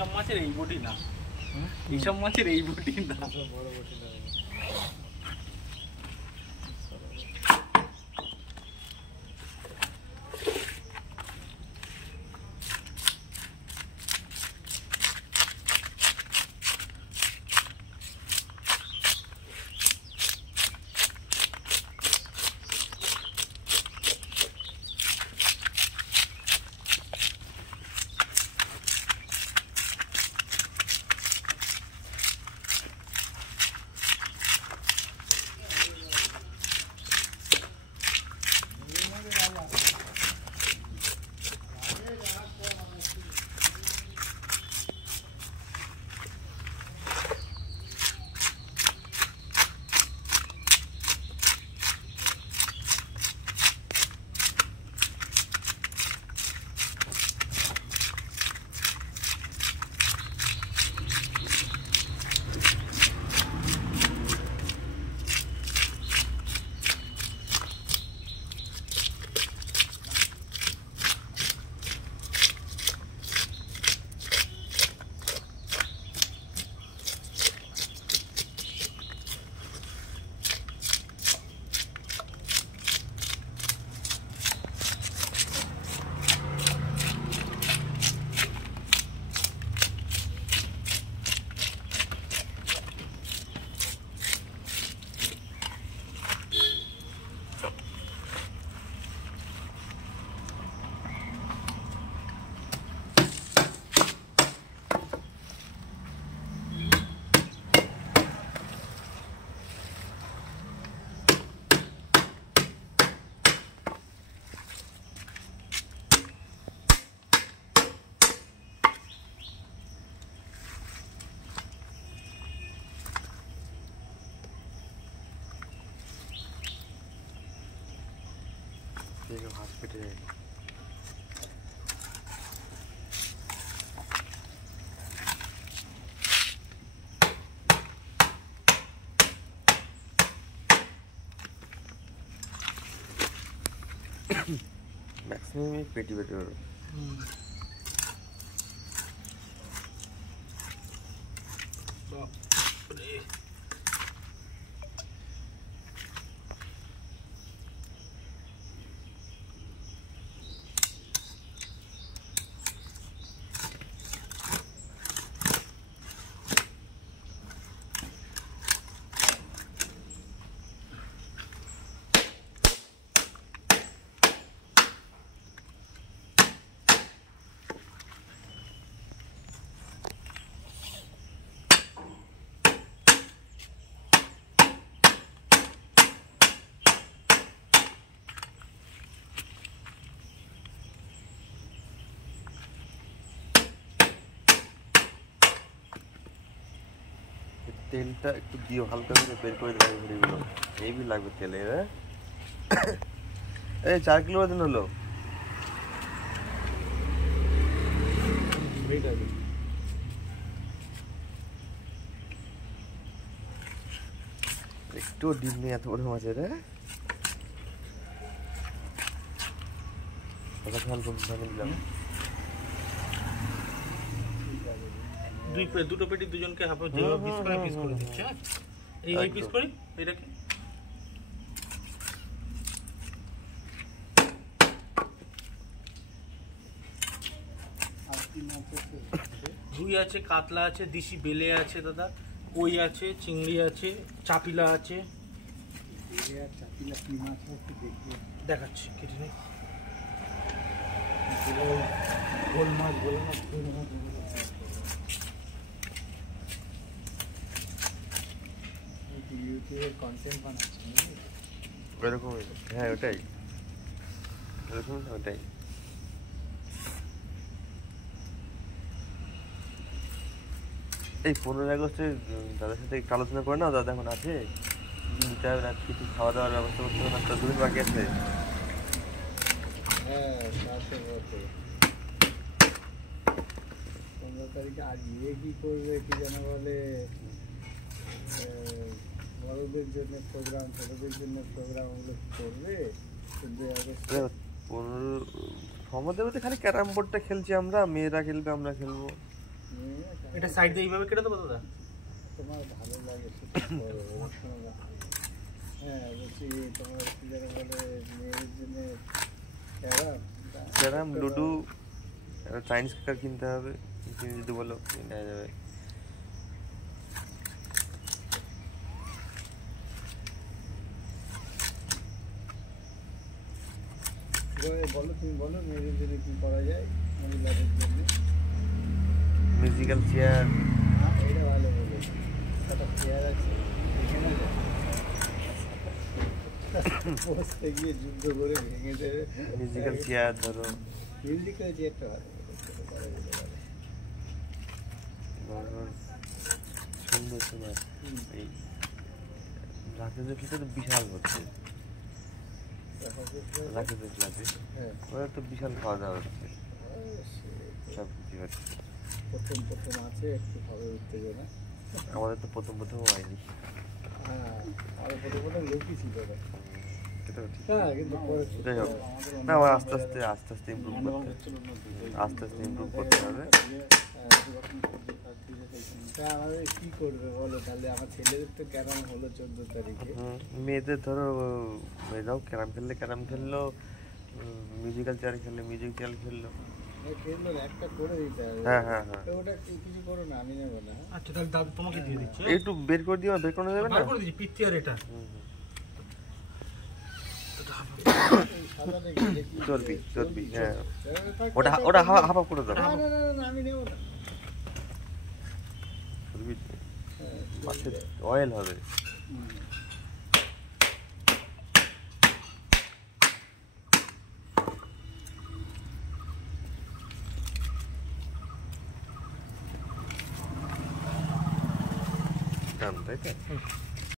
এইসব মাছের এই বটি না, এইসব মাছের এই বটি না, বড় বটি না। হাত পেটে যায়। ম্যাক্সিমাম পেটি পেটি ওর তেলটা একটু দিও হালকা করে বের করে দেবে ভেড়িগুলো হেভি লাগবে তেলে। এই 4 কিলো ওজন হলো। একটু ডিম নেই এত বড় মাছের। দুটো পেটি দুজনকে হাফ পিস করে দিচ্ছে। এই পিস করি এটা কি রুই আছে, কাতলা আছে, দিশি বেলে আছে দাদা, কই আছে, চিংড়ি আছে, চাপিলা আছে। দেখাচ্ছি কেটে নেই। গোল মাছ ইউটিউবের কন্টেন্ট বানাচ্ছে ওরকম। হ্যাঁ ওটাই ওরকম ওটাই। এই 15 আগস্টে দাদার সাথে একটু আলোচনা করে না, দাদা এখন আছে কিছু খাওয়া দাওয়ার ব্যবস্থা করতে হবে না, 2 দিন বাকি আছে। হ্যাঁ 15 তারিখে আজ কি করবে কি যেন বলে, বড়দের জন্য প্রোগ্রাম, ছোটদের জন্য প্রোগ্রাম ওগুলো করবে। 15 সময় দেবতে খালি ক্যারাম বোর্ডটা খেলছি আমরা, মেয়েরা খেলবে আমরা খেলবো। এটা সাইড দিয়ে এইভাবে কেটে দেবো দাদা? তোমার ভালো লাগে হ্যাঁ বলছি তোমার কি যেন বলে মেয়ের জন্য ক্যারাম লুডো একটা চাইনিজ কাকার কিনতে হবে, কিনে যদি বলো কিনে যাবে। বলো তুমি বলো মেয়েদের জন্য কি করা যায় মহিলাদের জন্য। মিউজিক্যাল চেয়ার, এটা ভালো বলে একটা চেয়ার আছে এখানে যায় বসতে গিয়ে যুদ্ধ করে ভেঙে দেবে। মিউজিক্যাল চেয়ার ধরো, মিউজিক্যাল চেয়ারটা ভালো সুন্দর তোমার এই রাকেশের ফ্ল্যাটে তো বিশাল হচ্ছে, রাকেশের ফ্ল্যাটে ওরা তো বিশাল খাওয়া দাওয়া হচ্ছে, সব কিছু হচ্ছে। প্রথম আছে একটু ভাবে উত্তেজনা, আমাদের তো প্রথম হয়নি। হ্যাঁ আরো প্রথম লোকই ছিল না। এটাও ঠিক। হ্যাঁ কিন্তু পরে সেটাই হবে না, আমার আস্তে আস্তে ইমপ্রুভ করতে হবে। তা আমাদের কি করবে বলো তাহলে? আমার ছেলেদের তো ক্যারাম হলো 14 তারিখে। মেয়েদের ধরো মেয়েরাও ক্যারাম খেললে ক্যারাম খেললো, মিউজিক্যাল চেয়ার খেললে মিউজিক চেয়ার খেললো। খেললো একটা করে দিতে হবে। হ্যাঁ হ্যাঁ হ্যাঁ, তো ওটা কিছু করো না, আমি নেবো না। আচ্ছা তাহলে দাদা তোমাকে দিয়ে দিচ্ছি। একটু বের করে দিও, বের করে যাবে না? বার করে দিচ্ছি পিত্তি আর এটা। এই সাদাটা গেলে কি চর্বি হ্যাঁ, থাক, ওটা থাক, ওটা থাক, হাফ থাক। হাফ করে দাও। না না না না, আমি নেবো না। চর্বি হ্যাঁ, মাছের অয়েল হবে। হুম। তাই তো?